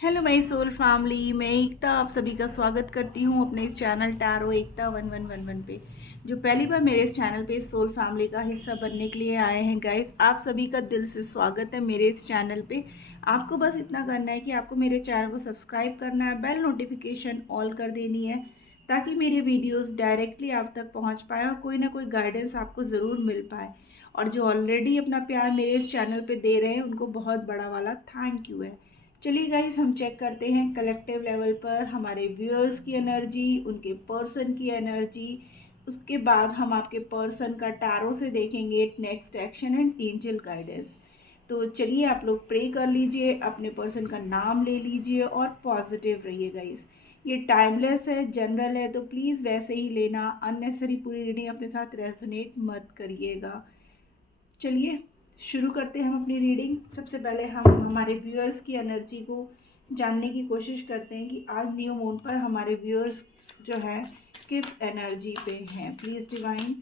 Hello my soul family, मैं एकता आप सभी का स्वागत करती हूँ अपने इस चैनल टैरो एकता 1111 पे। जो पहली बार मेरे इस चैनल पे इस सोल फैमिली का हिस्सा बनने के लिए आए हैं गाइस, आप सभी का दिल से स्वागत है मेरे इस चैनल पे। आपको बस इतना करना है कि आपको मेरे चैनल को सब्सक्राइब करना है, बेल नोटिफिकेशन ऑल कर देनी है, ताकि मेरे वीडियोज़ डायरेक्टली आप तक पहुँच पाए और कोई ना कोई गाइडेंस आपको ज़रूर मिल पाए। और जो ऑलरेडी अपना प्यार मेरे इस चैनल पे दे रहे हैं उनको बहुत बड़ा वाला थैंक यू है। चलिए गाइस, हम चेक करते हैं कलेक्टिव लेवल पर हमारे व्यूअर्स की एनर्जी, उनके पर्सन की एनर्जी। उसके बाद हम आपके पर्सन का टैरो से देखेंगे next action and angel guidance. तो चलिए आप लोग प्रे कर लीजिए, अपने पर्सन का नाम ले लीजिए और पॉजिटिव रहिए गाइस। ये टाइमलेस है, जनरल है, तो प्लीज़ वैसे ही लेना। अननेसेसरी पूरी रीडिंग अपने साथ रेजोनेट मत करिएगा। चलिए शुरू करते हैं हम अपनी रीडिंग। सबसे पहले हम हमारे व्यूअर्स की एनर्जी को जानने की कोशिश करते हैं कि आज न्यू मून पर हमारे व्यूअर्स जो है किस एनर्जी पे हैं। प्लीज़ डिवाइन,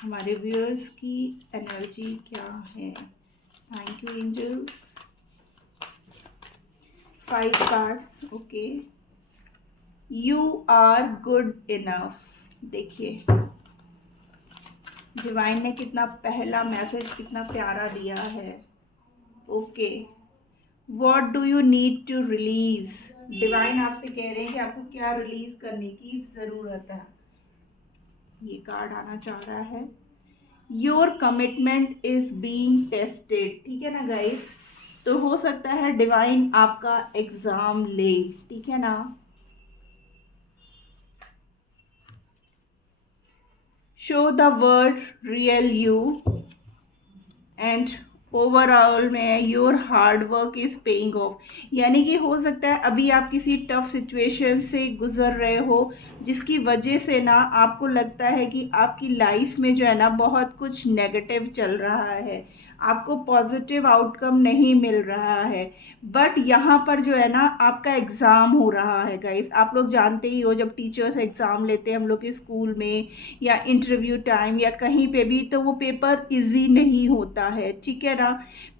हमारे व्यूअर्स की एनर्जी क्या है। Thank you angels. 5 cards, okay. You are good enough. देखिए डिवाइन ने कितना पहला मैसेज कितना प्यारा दिया है। Okay, what do you need to release. Divine आपसे कह रहे हैं कि आपको क्या रिलीज करने की ज़रूरत है। ये कार्ड आना चाह रहा है, your commitment is being tested. ठीक है ना गाइस, तो हो सकता है डिवाइन आपका एग्ज़ाम ले, ठीक है ना। Show the word real you and overall में your hard work is paying off. यानी कि हो सकता है अभी आप किसी टफ सिचुएशन से गुजर रहे हो, जिसकी वजह से ना आपको लगता है कि आपकी लाइफ में जो है ना बहुत कुछ नेगेटिव चल रहा है, आपको पॉजिटिव आउटकम नहीं मिल रहा है। बट यहाँ पर जो है ना आपका एग्ज़ाम हो रहा है गाइस। आप लोग जानते ही हो, जब टीचर्स एग्ज़ाम लेते हैं हम लोग के स्कूल में या इंटरव्यू टाइम या कहीं पे भी, तो वो पेपर इजी नहीं होता है, ठीक है ना।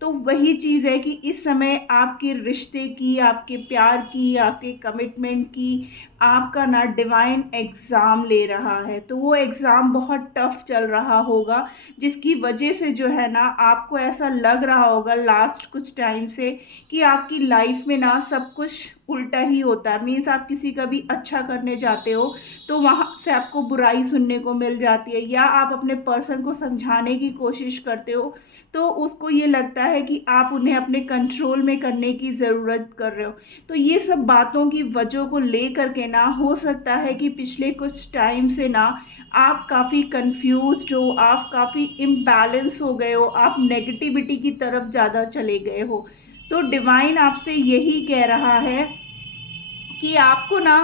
तो वही चीज़ है कि इस समय आपके रिश्ते की, आपके प्यार की, आपके कमिटमेंट की, आपका ना डिवाइन एग्ज़ाम ले रहा है। तो वो एग्ज़ाम बहुत टफ चल रहा होगा, जिसकी वजह से जो है ना आपको ऐसा लग रहा होगा लास्ट कुछ टाइम से कि आपकी लाइफ में ना सब कुछ उल्टा ही होता है। मीन्स आप किसी का भी अच्छा करने जाते हो तो वहाँ से आपको बुराई सुनने को मिल जाती है, या आप अपने पर्सन को समझाने की कोशिश करते हो तो उसको ये लगता है कि आप उन्हें अपने कंट्रोल में करने की ज़रूरत कर रहे हो। तो ये सब बातों की वजह को ले करके ना हो सकता है कि पिछले कुछ टाइम से ना आप काफ़ी कंफ्यूज्ड हो, आप काफ़ी इम्बैलेंस हो गए हो, आप नेगेटिविटी की तरफ ज़्यादा चले गए हो। तो डिवाइन आपसे यही कह रहा है कि आपको ना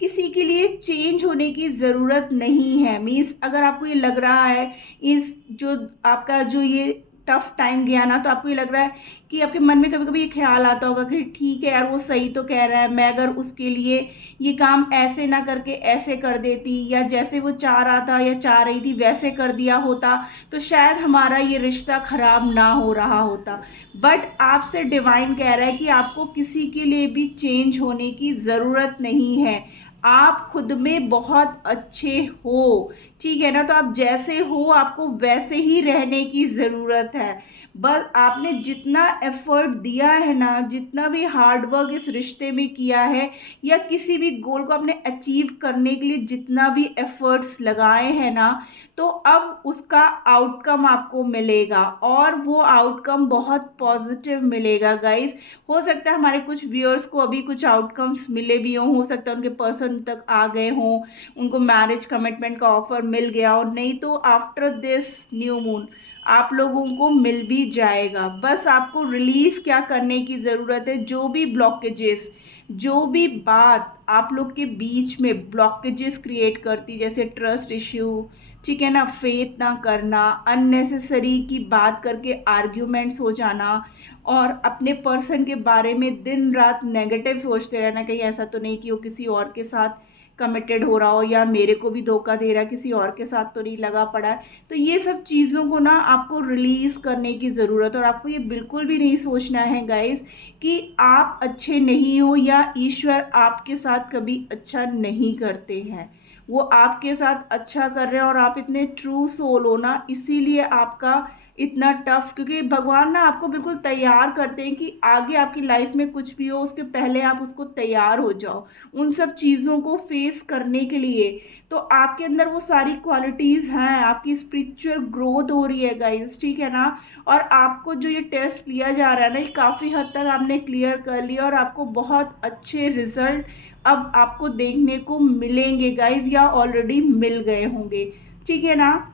किसी के लिए चेंज होने की ज़रूरत नहीं है। मीन्स अगर आपको ये लग रहा है इस जो आपका जो ये टफ टाइम गया ना, तो आपको ये लग रहा है कि आपके मन में कभी कभी ये ख्याल आता होगा कि ठीक है यार, वो सही तो कह रहा है, मैं अगर उसके लिए ये काम ऐसे ना करके ऐसे कर देती, या जैसे वो चाह रहा था या चाह रही थी वैसे कर दिया होता, तो शायद हमारा ये रिश्ता ख़राब ना हो रहा होता। बट आपसे डिवाइन कह रहा है कि आपको किसी के लिए भी चेंज होने की ज़रूरत नहीं है। आप खुद में बहुत अच्छे हो, ठीक है ना। तो आप जैसे हो आपको वैसे ही रहने की ज़रूरत है। बस आपने जितना एफर्ट दिया है ना, जितना भी हार्ड वर्क इस रिश्ते में किया है, या किसी भी गोल को आपने अचीव करने के लिए जितना भी एफर्ट्स लगाए हैं ना, तो अब उसका आउटकम आपको मिलेगा, और वो आउटकम बहुत पॉजिटिव मिलेगा गाइस। हो सकता है हमारे कुछ व्यूअर्स को अभी कुछ आउटकम्स मिले भी हों, हो सकता है उनके पर्सन तक आ गए हों, उनको मैरिज कमिटमेंट का ऑफर मिल गया, और नहीं तो आफ्टर दिस न्यू मून आप लोगों को मिल भी जाएगा। बस आपको रिलीज क्या करने की ज़रूरत है, जो भी ब्लॉकेजेस, जो भी बात आप लोग के बीच में ब्लॉकेजेस क्रिएट करती, जैसे ट्रस्ट इश्यू, ठीक है ना, फेथ ना करना, अननेसेसरी की बात करके आर्ग्यूमेंट्स हो जाना, और अपने पर्सन के बारे में दिन रात नेगेटिव सोचते रहना, कहीं ऐसा तो नहीं कि वो किसी और के साथ कमिटेड हो रहा हो या मेरे को भी धोखा दे रहा है, किसी और के साथ तो नहीं लगा पड़ा है। तो ये सब चीज़ों को ना आपको रिलीज़ करने की ज़रूरत है और आपको ये बिल्कुल भी नहीं सोचना है गाइस कि आप अच्छे नहीं हो या ईश्वर आपके साथ कभी अच्छा नहीं करते हैं। वो आपके साथ अच्छा कर रहे हैं और आप इतने ट्रू सोल हो ना, इसीलिए आपका इतना टफ, क्योंकि भगवान ना आपको बिल्कुल तैयार करते हैं कि आगे आपकी लाइफ में कुछ भी हो उसके पहले आप उसको तैयार हो जाओ उन सब चीज़ों को फेस करने के लिए। तो आपके अंदर वो सारी क्वालिटीज़ हैं, आपकी स्पिरिचुअल ग्रोथ हो रही है गाइस, ठीक है ना। और आपको जो ये टेस्ट लिया जा रहा है ना, ये काफ़ी हद तक आपने क्लियर कर लिया और आपको बहुत अच्छे रिजल्ट अब आपको देखने को मिलेंगे गाइस, या ऑलरेडी मिल गए होंगे, ठीक है ना।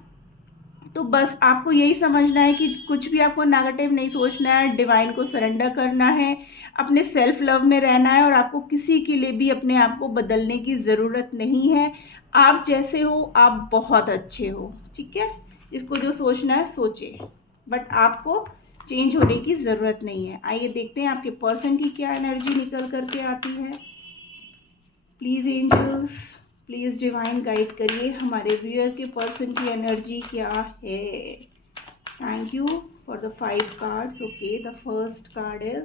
तो बस आपको यही समझना है कि कुछ भी आपको नेगेटिव नहीं सोचना है, डिवाइन को सरेंडर करना है, अपने सेल्फ लव में रहना है और आपको किसी के लिए भी अपने आप को बदलने की ज़रूरत नहीं है। आप जैसे हो आप बहुत अच्छे हो, ठीक है। जिसको जो सोचना है सोचे, बट आपको चेंज होने की ज़रूरत नहीं है। आइए देखते हैं आपके पर्सन की क्या एनर्जी निकल करके आती है। Please angels, please divine guide करिए हमारे व्यूअर के पर्सन की एनर्जी क्या है। Thank you for the 5 cards. Okay, the first card is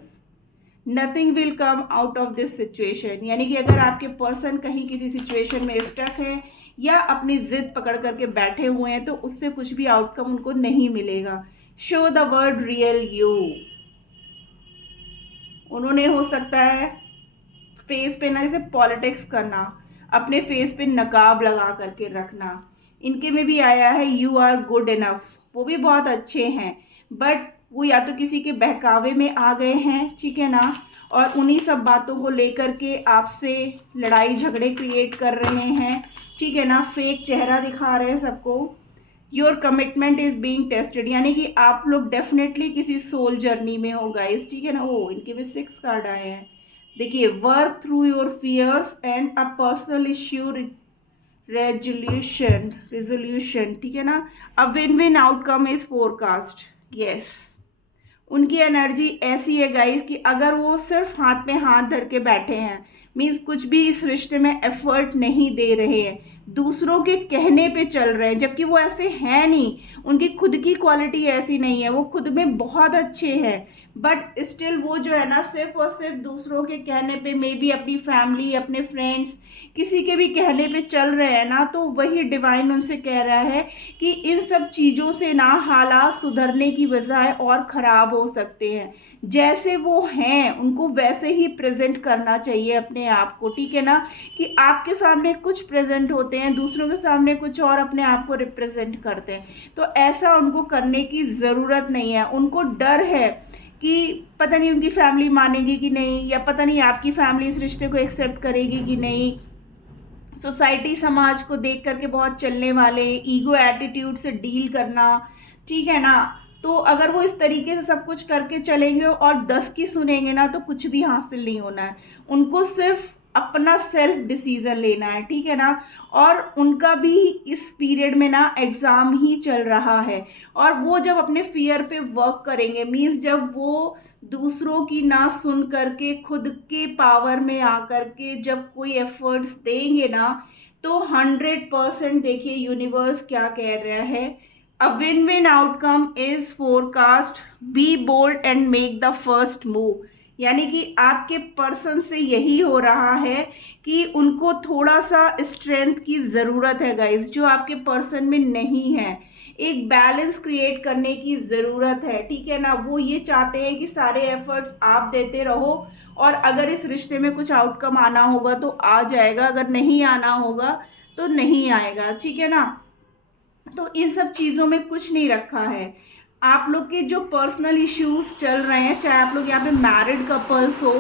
nothing will come out of this situation. यानी कि अगर आपके पर्सन कहीं किसी सिचुएशन में स्टक है या अपनी जिद पकड़ करके बैठे हुए हैं तो उससे कुछ भी आउटकम उनको नहीं मिलेगा। Show the word real you. उन्होंने हो सकता है फेस पे ना, जैसे पॉलिटिक्स करना, अपने फेस पे नकाब लगा करके रखना, इनके में भी आया है यू आर गुड इनफ। वो भी बहुत अच्छे हैं बट वो या तो किसी के बहकावे में आ गए हैं, ठीक है ना, और उन्हीं सब बातों को लेकर के आपसे लड़ाई झगड़े क्रिएट कर रहे हैं, ठीक है ना। फेक चेहरा दिखा रहे हैं सबको। Your commitment is being tested, यानी कि आप लोग डेफिनेटली किसी सोल जर्नी में हो गाइस, ठीक है ना। ओ, इनके भी 6 कार्ड आए हैं। देखिए, work through your fears and a personal issue resolution, ठीक है ना। A win win outcome is forecast. Yes, उनकी एनर्जी ऐसी है गाइस कि अगर वो सिर्फ हाथ में हाथ धर के बैठे हैं, मीन्स कुछ भी इस रिश्ते में एफर्ट नहीं दे रहे हैं, दूसरों के कहने पे चल रहे हैं, जबकि वो ऐसे हैं नहीं, उनकी खुद की क्वालिटी ऐसी नहीं है, वो खुद में बहुत अच्छे हैं बट स्टिल वो जो है ना सिर्फ और सिर्फ दूसरों के कहने पे, मे बी अपनी फैमिली, अपने फ्रेंड्स, किसी के भी कहने पे चल रहे हैं ना। तो वही डिवाइन उनसे कह रहा है कि इन सब चीज़ों से ना हालात सुधरने की बजाय और ख़राब हो सकते हैं। जैसे वो हैं उनको वैसे ही प्रेजेंट करना चाहिए अपने आप को, ठीक है ना। कि आपके सामने कुछ प्रेजेंट होते हैं, दूसरों के सामने कुछ और अपने आप को रिप्रेजेंट करते हैं। तो ऐसा उनको करने की ज़रूरत नहीं है। उनको डर है कि पता नहीं उनकी फैमिली मानेगी कि नहीं, या पता नहीं आपकी फैमिली इस रिश्ते को एक्सेप्ट करेगी कि नहीं। सोसाइटी समाज को देख करके बहुत चलने वाले, ईगो एटीट्यूड से डील करना, ठीक है ना। तो अगर वो इस तरीके से सब कुछ करके चलेंगे और 10 की सुनेंगे ना तो कुछ भी हासिल नहीं होना है। उनको सिर्फ अपना सेल्फ डिसीजन लेना है, ठीक है ना। और उनका भी इस पीरियड में ना एग्ज़ाम ही चल रहा है और वो जब अपने फियर पे वर्क करेंगे, मीन्स जब वो दूसरों की ना सुन करके खुद के पावर में आकर के जब कोई एफर्ट्स देंगे ना, तो 100% देखिए यूनिवर्स क्या कह रहा है। A win win outcome is forecast, be bold and make the first move. यानी कि आपके पर्सन से यही हो रहा है कि उनको थोड़ा सा स्ट्रेंथ की ज़रूरत है गाइस, जो आपके पर्सन में नहीं है। एक बैलेंस क्रिएट करने की ज़रूरत है, ठीक है ना। वो ये चाहते हैं कि सारे एफर्ट्स आप देते रहो और अगर इस रिश्ते में कुछ आउटकम आना होगा तो आ जाएगा, अगर नहीं आना होगा तो नहीं आएगा, ठीक है ना। तो इन सब चीज़ों में कुछ नहीं रखा है। आप लोग के जो पर्सनल इश्यूज चल रहे हैं, चाहे आप लोग यहाँ पे मैरिड कपल्स हो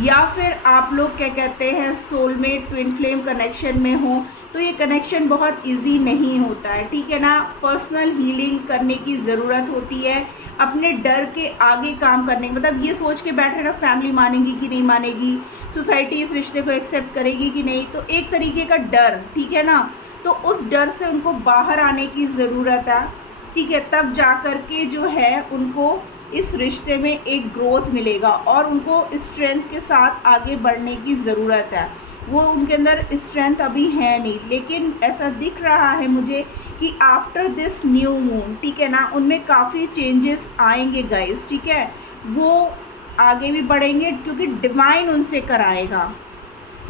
या फिर आप लोग क्या कहते हैं सोलमेट ट्विन फ्लेम कनेक्शन में हो, तो ये कनेक्शन बहुत इजी नहीं होता है, ठीक है ना। पर्सनल हीलिंग करने की ज़रूरत होती है, अपने डर के आगे काम करने, मतलब ये सोच के बैठे ना फैमिली मानेगी कि नहीं मानेगी, सोसाइटी इस रिश्ते को एक्सेप्ट करेगी कि नहीं, तो एक तरीके का डर, ठीक है ना। तो उस डर से उनको बाहर आने की ज़रूरत है, ठीक है। तब जा कर के जो है उनको इस रिश्ते में एक ग्रोथ मिलेगा और उनको स्ट्रेंथ के साथ आगे बढ़ने की ज़रूरत है। वो उनके अंदर स्ट्रेंथ अभी है नहीं, लेकिन ऐसा दिख रहा है मुझे कि आफ्टर दिस न्यू मून, ठीक है ना, उनमें काफ़ी चेंजेस आएंगे गाइस, ठीक है। वो आगे भी बढ़ेंगे क्योंकि डिवाइन उनसे कराएगा।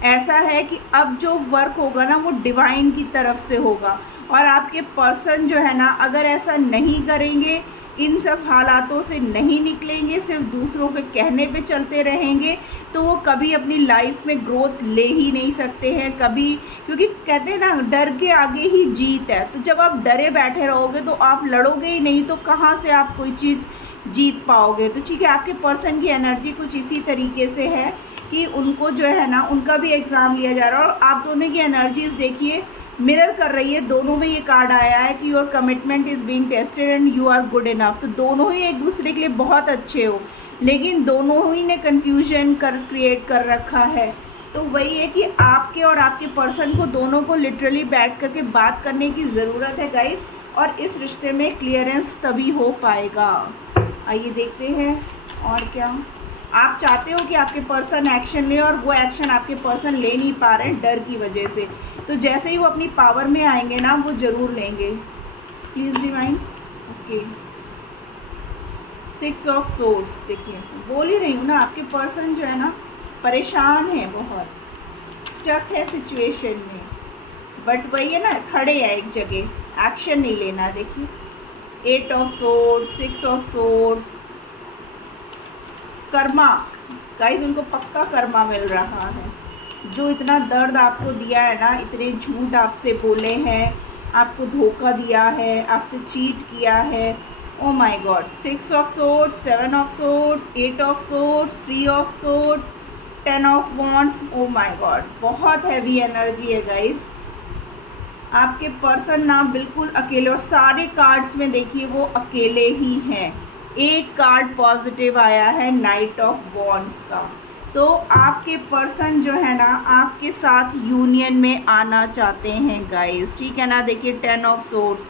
ऐसा है कि अब जो वर्क होगा ना वो डिवाइन की तरफ से होगा, और आपके पर्सन जो है ना अगर ऐसा नहीं करेंगे, इन सब हालातों से नहीं निकलेंगे, सिर्फ दूसरों के कहने पे चलते रहेंगे, तो वो कभी अपनी लाइफ में ग्रोथ ले ही नहीं सकते हैं कभी। क्योंकि कहते हैं ना डर के आगे ही जीत है, तो जब आप डरे बैठे रहोगे तो आप लड़ोगे ही नहीं, तो कहाँ से आप कोई चीज़ जीत पाओगे। तो ठीक है, आपके पर्सन की एनर्जी कुछ इसी तरीके से है कि उनको जो है ना उनका भी एग्ज़ाम लिया जा रहा है, और आप दोनों की एनर्जीज देखिए मिरर कर रही है। दोनों में ये कार्ड आया है कि your commitment is being tested and you are good enough. तो दोनों ही एक दूसरे के लिए बहुत अच्छे हो, लेकिन दोनों ही ने कन्फ्यूजन क्रिएट कर रखा है। तो वही है कि आपके और आपके पर्सन को दोनों को लिटरली बैठ करके बात करने की ज़रूरत है गाइस, और इस रिश्ते में क्लियरेंस तभी हो पाएगा। आइए देखते हैं और क्या आप चाहते हो कि आपके पर्सन एक्शन ले, और वो एक्शन आपके पर्सन ले नहीं पा रहे हैं डर की वजह से। तो जैसे ही वो अपनी पावर में आएंगे ना वो ज़रूर लेंगे। Please divine. Okay, 6 of swords, देखिए बोल ही रही हूँ ना, आपके पर्सन जो है ना परेशान है, बहुत स्टक है सिचुएशन में, बट वही है ना खड़े हैं एक जगह, एक्शन नहीं लेना। देखिए 8 of swords, 6 of swords, Karma guys, उनको पक्का कर्मा मिल रहा है। जो इतना दर्द आपको दिया है ना, इतने झूठ आपसे बोले हैं, आपको धोखा दिया है, आपसे चीट किया है, oh my God. 6 of swords, 7 of swords, 8 of swords, 3 of swords, 10 of wands, oh my God, बहुत हैवी एनर्जी है गाइस। आपके पर्सन ना बिल्कुल अकेले, और सारे कार्ड्स में देखिए वो अकेले ही हैं। एक कार्ड पॉजिटिव आया है नाइट ऑफ वॉन्ड्स का। तो आपके पर्सन जो है ना आपके साथ यूनियन में आना चाहते हैं गाइस, ठीक है ना। देखिए 10 of swords,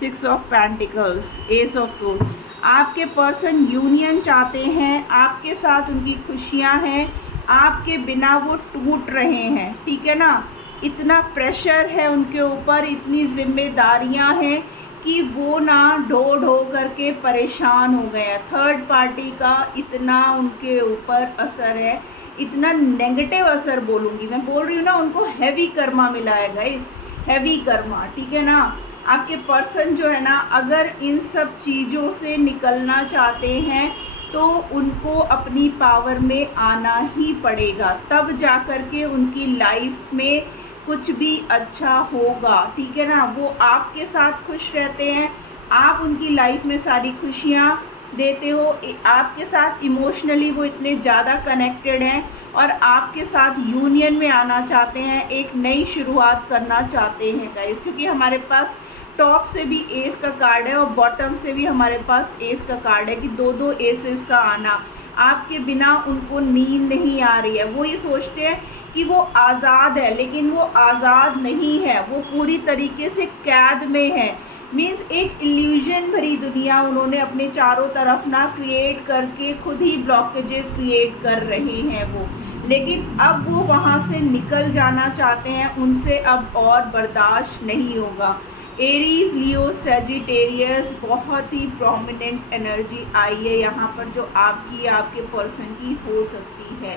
6 of pentacles, S of swords, आपके पर्सन यूनियन चाहते हैं, आपके साथ उनकी खुशियां हैं, आपके बिना वो टूट रहे हैं, ठीक है ना। इतना प्रेशर है उनके ऊपर, इतनी जिम्मेदारियां हैं कि वो ना ढो ढो करके परेशान हो गए हैं। थर्ड पार्टी का इतना उनके ऊपर असर है, इतना नेगेटिव असर बोलूँगी मैं, बोल रही हूँ ना, उनको हैवी कर्मा मिला है गाइस, हैवी कर्मा, ठीक है ना। आपके पर्सन जो है ना अगर इन सब चीज़ों से निकलना चाहते हैं तो उनको अपनी पावर में आना ही पड़ेगा, तब जा कर के उनकी लाइफ में कुछ भी अच्छा होगा, ठीक है ना। वो आपके साथ खुश रहते हैं, आप उनकी लाइफ में सारी खुशियाँ देते हो, आपके साथ इमोशनली वो इतने ज़्यादा कनेक्टेड हैं, और आपके साथ यूनियन में आना चाहते हैं, एक नई शुरुआत करना चाहते हैं गाइस। क्योंकि हमारे पास टॉप से भी एस का कार्ड है और बॉटम से भी हमारे पास एस का कार्ड है कि दो दो एसेस का आना। आपके बिना उनको नींद नहीं आ रही है, वो ये सोचते हैं कि वो आज़ाद है, लेकिन वो आज़ाद नहीं है, वो पूरी तरीके से कैद में है। मीन्स एक इल्यूजन भरी दुनिया उन्होंने अपने चारों तरफ ना क्रिएट करके खुद ही ब्लॉकेजेस क्रिएट कर रहे हैं वो, लेकिन अब वो वहाँ से निकल जाना चाहते हैं, उनसे अब और बर्दाश्त नहीं होगा। एरीज, लियो, सेजिटेरियस, बहुत ही प्रोमिनेंट एनर्जी आई है यहाँ पर जो आपकी आपके पर्सन की हो सकती है।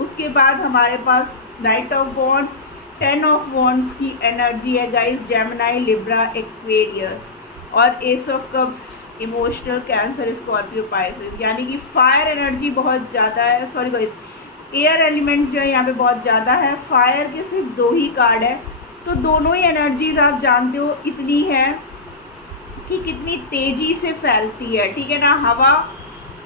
उसके बाद हमारे पास knight of wands, 10 of wands की एनर्जी है गाइस, जेमिनी, लिब्रा, एक्वेरियस, और ace of cups, emotional, cancer, Scorpio, Pisces. यानी कि फायर एनर्जी बहुत ज़्यादा है, सॉरी गाइस, एयर एलिमेंट जो है यहाँ पे बहुत ज़्यादा है, फायर के सिर्फ 2 ही कार्ड है। तो दोनों ही एनर्जीज आप जानते हो इतनी है कि कितनी तेज़ी से फैलती है, ठीक है ना, हवा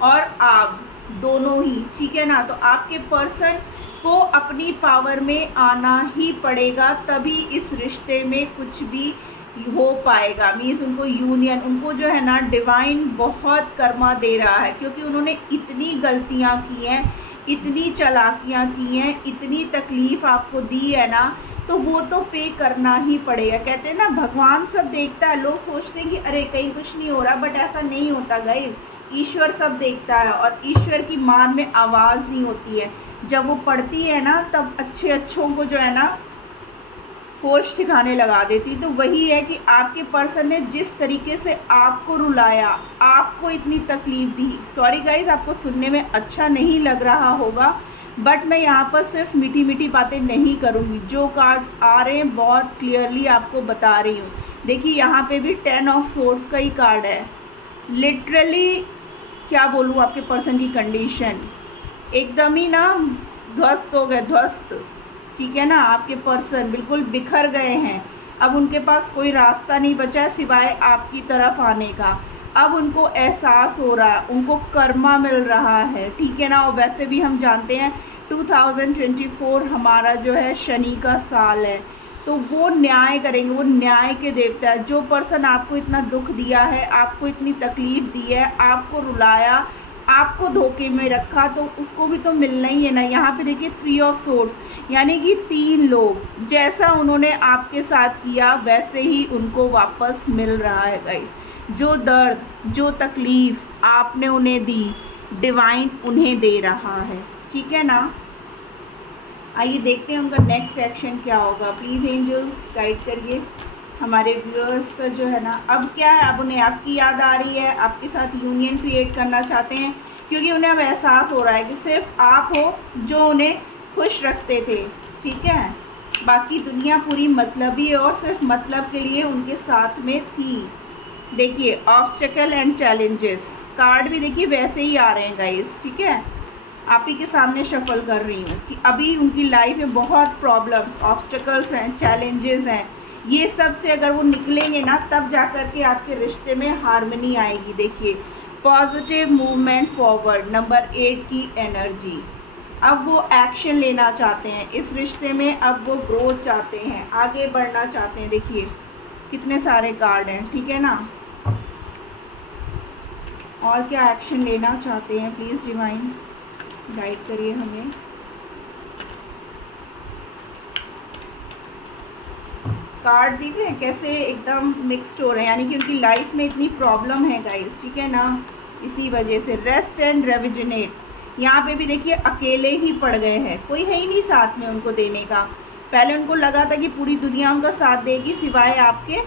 और आग दोनों ही, ठीक है ना। तो आपके पर्सन को अपनी पावर में आना ही पड़ेगा, तभी इस रिश्ते में कुछ भी हो पाएगा। मीन्स उनको यूनियन, उनको जो है ना डिवाइन बहुत कर्मा दे रहा है, क्योंकि उन्होंने इतनी गलतियां की हैं, इतनी चालाकियां की हैं, इतनी तकलीफ़ आपको दी है ना, तो वो तो पे करना ही पड़ेगा। कहते हैं ना भगवान सब देखता है, लोग सोचते हैं कि अरे कहीं कुछ नहीं हो रहा, बट ऐसा नहीं होता गाइस। ईश्वर सब देखता है और ईश्वर की मान में आवाज़ नहीं होती है। जब वो पढ़ती है ना तब अच्छे अच्छों को जो है ना होश ठिकाने लगा देती। तो वही है कि आपके पर्सन ने जिस तरीके से आपको रुलाया, आपको इतनी तकलीफ़ दी, सॉरी गाइज आपको सुनने में अच्छा नहीं लग रहा होगा, बट मैं यहाँ पर सिर्फ मीठी मीठी बातें नहीं करूँगी। जो कार्ड्स आ रहे हैं बहुत क्लियरली आपको बता रही हूँ। देखिए यहाँ पे भी 10 ऑफ सोर्ड्स का ही कार्ड है। लिटरली क्या बोलूँ, आपके पर्सन की कंडीशन एकदम ही ना ध्वस्त हो गए, ध्वस्त, ठीक है ना। आपके पर्सन बिल्कुल बिखर गए हैं। अब उनके पास कोई रास्ता नहीं बचा है सिवाय आपकी तरफ आने का। अब उनको एहसास हो रहा है, उनको कर्मा मिल रहा है, ठीक है ना। और वैसे भी हम जानते हैं 2024 हमारा जो है शनि का साल है, तो वो न्याय करेंगे, वो न्याय के देवता है। जो पर्सन आपको इतना दुख दिया है, आपको इतनी तकलीफ़ दी है, आपको रुलाया, आपको धोखे में रखा, तो उसको भी तो मिलना ही है ना। यहाँ पे देखिए 3 ऑफ सोर्ड्स, यानी कि 3 लोग, जैसा उन्होंने आपके साथ किया वैसे ही उनको वापस मिल रहा है गाइस। जो दर्द, जो तकलीफ़ आपने उन्हें दी, डिवाइन उन्हें दे रहा है, ठीक है ना। आइए देखते हैं उनका नेक्स्ट एक्शन क्या होगा। प्लीज़ एंजल्स गाइड करिए हमारे व्यूअर्स का जो है ना। अब क्या है, अब उन्हें आपकी याद आ रही है, आपके साथ यूनियन क्रिएट करना चाहते हैं, क्योंकि उन्हें अब एहसास हो रहा है कि सिर्फ आप हो जो उन्हें खुश रखते थे, ठीक है। बाकी दुनिया पूरी मतलबी है और सिर्फ मतलब के लिए उनके साथ में थी। देखिए ऑब्स्टेकल एंड चैलेंजेस कार्ड भी देखिए वैसे ही आ रहे हैं गाइस, ठीक है। आप ही के सामने शफल कर रही हूँ कि अभी उनकी लाइफ में बहुत प्रॉब्लम्स, ऑब्स्टेकल्स हैं, चैलेंजेस हैं। ये सब से अगर वो निकलेंगे ना तब जा कर के आपके रिश्ते में हार्मनी आएगी। देखिए पॉजिटिव मूवमेंट फॉरवर्ड, नंबर 8 की एनर्जी। अब वो एक्शन लेना चाहते हैं इस रिश्ते में, अब वो ग्रोथ चाहते हैं, आगे बढ़ना चाहते हैं। देखिए कितने सारे कार्ड हैं, ठीक है ना। और क्या एक्शन लेना चाहते हैं, प्लीज़ डिवाइन गाइड करिए हमें। कार्ड देख रहे हैं कैसे एकदम मिक्स्ड हो रहे हैं, यानी कि उनकी लाइफ में इतनी प्रॉब्लम है गाइस, ठीक है ना। इसी वजह से रेस्ट एंड रेविजिनेट, यहाँ पे भी देखिए अकेले ही पड़ गए हैं, कोई है ही नहीं साथ में उनको देने का। पहले उनको लगा था कि पूरी दुनिया उनका साथ देगी सिवाय आपके,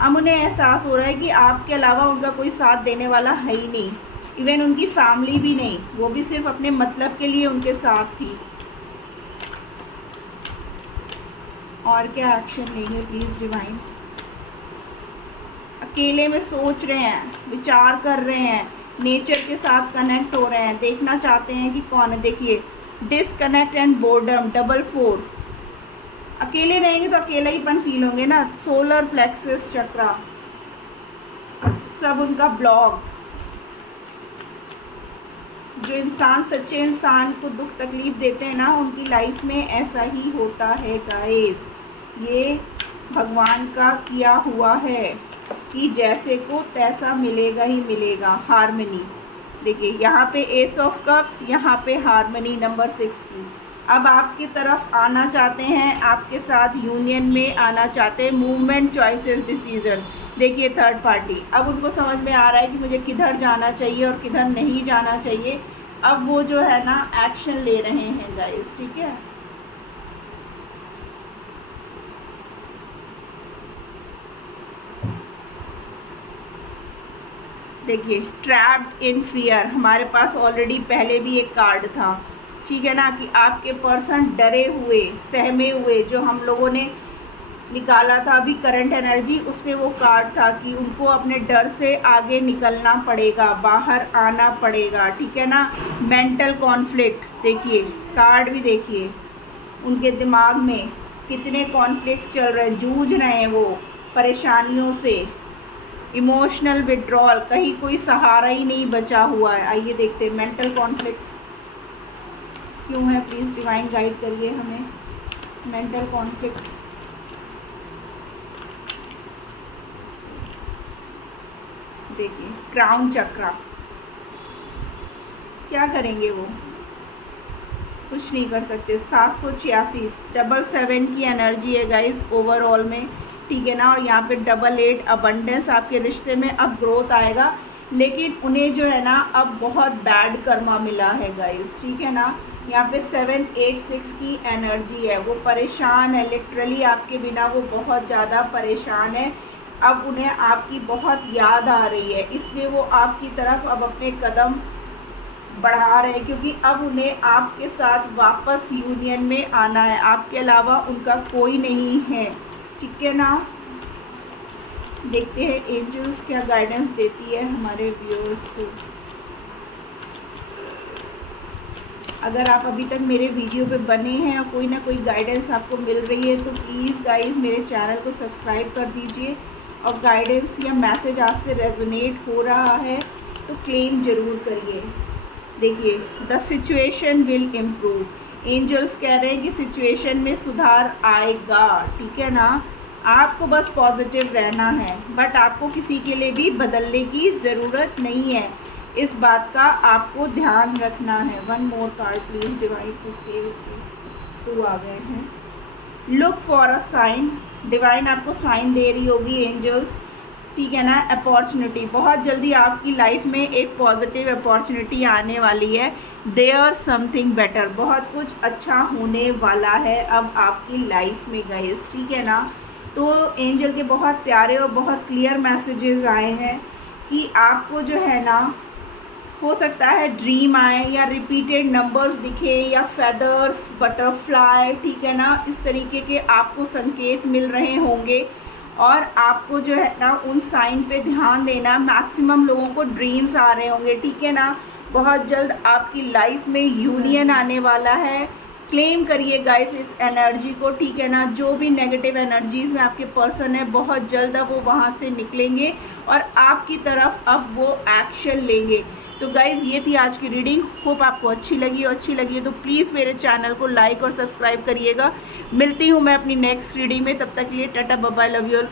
अब उन्हें एहसास हो रहा है कि आपके अलावा उनका कोई साथ देने वाला है ही नहीं, इवन उनकी फैमिली भी नहीं, वो भी सिर्फ अपने मतलब के लिए उनके साथ थी। और क्या एक्शन लेंगे प्लीज़ डिवाइन। अकेले में सोच रहे हैं, विचार कर रहे हैं, नेचर के साथ कनेक्ट हो रहे हैं, देखना चाहते हैं कि कौन है। देखिए डिसकनेक्ट एंड बोर्डम, डबल 4। अकेले रहेंगे तो अकेला हीपन फील होंगे ना। सोलर प्लेक्सस चक्रा सब उनका ब्लॉक। जो इंसान सच्चे इंसान को दुख तकलीफ़ देते हैं ना, उनकी लाइफ में ऐसा ही होता है गाइस। ये भगवान का किया हुआ है कि जैसे को तैसा मिलेगा ही मिलेगा। हार्मनी देखिए यहाँ पे एस ऑफ कप्स, यहाँ पे हार्मनी नंबर 6 की। अब आपकी तरफ आना चाहते हैं, आपके साथ यूनियन में आना चाहते हैं। Movement, choices, decision. देखिए थर्ड पार्टी, अब उनको समझ में आ रहा है कि मुझे किधर जाना चाहिए और किधर नहीं जाना चाहिए। अब वो जो है ना एक्शन ले रहे हैं गाइस, ठीक है। देखिए ट्रैप्ड इन फियर, हमारे पास ऑलरेडी पहले भी एक कार्ड था, ठीक है ना, कि आपके पर्सन डरे हुए, सहमे हुए, जो हम लोगों ने निकाला था अभी करंट एनर्जी, उसमें वो कार्ड था कि उनको अपने डर से आगे निकलना पड़ेगा, बाहर आना पड़ेगा, ठीक है ना। मेंटल कॉन्फ्लिक्ट, देखिए कार्ड भी देखिए, उनके दिमाग में कितने कॉन्फ्लिक्ट्स चल रहे हैं, जूझ रहे हैं वो परेशानियों से। इमोशनल विड्रॉल, कहीं कोई सहारा ही नहीं बचा हुआ है। आइए देखते हैं मेंटल कॉन्फ्लिक्ट क्यों है, प्लीज़ डिवाइन गाइड करिए हमें। मेंटल कॉन्फ्लिक्ट, देखिए क्राउन चक्रा, क्या करेंगे वो, कुछ नहीं कर सकते। 786 डबल 7 की एनर्जी है गाइस ओवरऑल में, ठीक है ना। और यहाँ पे डबल 8 अबंडेंस, आपके रिश्ते में अब ग्रोथ आएगा। लेकिन उन्हें जो है ना अब बहुत बैड कर्मा मिला है गाइस, ठीक है ना। यहाँ पे 786 की एनर्जी है, वो परेशान है लिटरली आपके बिना, वो बहुत ज़्यादा परेशान है। अब उन्हें आपकी बहुत याद आ रही है, इसलिए वो आपकी तरफ अब अपने कदम बढ़ा रहे हैं, क्योंकि अब उन्हें आपके साथ वापस यूनियन में आना है, आपके अलावा उनका कोई नहीं है, ठीक है ना। देखते हैं एंजल्स क्या गाइडेंस देती है हमारे व्यूअर्स को। अगर आप अभी तक मेरे वीडियो पे बने हैं और कोई ना कोई गाइडेंस आपको मिल रही है तो प्लीज़ गाइस मेरे चैनल को सब्सक्राइब कर दीजिए, और गाइडेंस या मैसेज आपसे रेजोनेट हो रहा है तो क्लेम ज़रूर करिए। देखिए, the situation will improve, angels कह रहे हैं कि सिचुएशन में सुधार आएगा, ठीक है ना। आपको बस पॉजिटिव रहना है, बट आपको किसी के लिए भी बदलने की ज़रूरत नहीं है, इस बात का आपको ध्यान रखना है। One more card please divine, two आ गए हैं। Look for a sign, divine आपको साइन दे रही होगी एंजल्स, ठीक है ना। अपॉर्चुनिटी, बहुत जल्दी आपकी लाइफ में एक पॉजिटिव अपॉर्चुनिटी आने वाली है। देयर समथिंग बेटर, बहुत कुछ अच्छा होने वाला है अब आपकी लाइफ में गाइस, ठीक है ना। तो एंजल के बहुत प्यारे और बहुत क्लियर मैसेजेस आए हैं कि आपको जो है ना, हो सकता है ड्रीम आए या रिपीटेड नंबर्स दिखे या फेदर्स, बटरफ्लाई, ठीक है ना, इस तरीके के आपको संकेत मिल रहे होंगे, और आपको जो है ना उन साइन पे ध्यान देना। मैक्सिमम लोगों को ड्रीम्स आ रहे होंगे, ठीक है ना। बहुत जल्द आपकी लाइफ में यूनियन आने वाला है। क्लेम करिए गाइस इस एनर्जी को, ठीक है ना। जो भी नेगेटिव एनर्जीज में आपके पर्सन है, बहुत जल्द अब वो वहाँ से निकलेंगे और आपकी तरफ अब वो एक्शन लेंगे। तो गाइज़ ये थी आज की रीडिंग, होप आपको अच्छी लगी, और अच्छी लगी है तो प्लीज़ मेरे चैनल को लाइक और सब्सक्राइब करिएगा। मिलती हूँ मैं अपनी नेक्स्ट रीडिंग में, तब तक के लिए tata bye bye, love you all.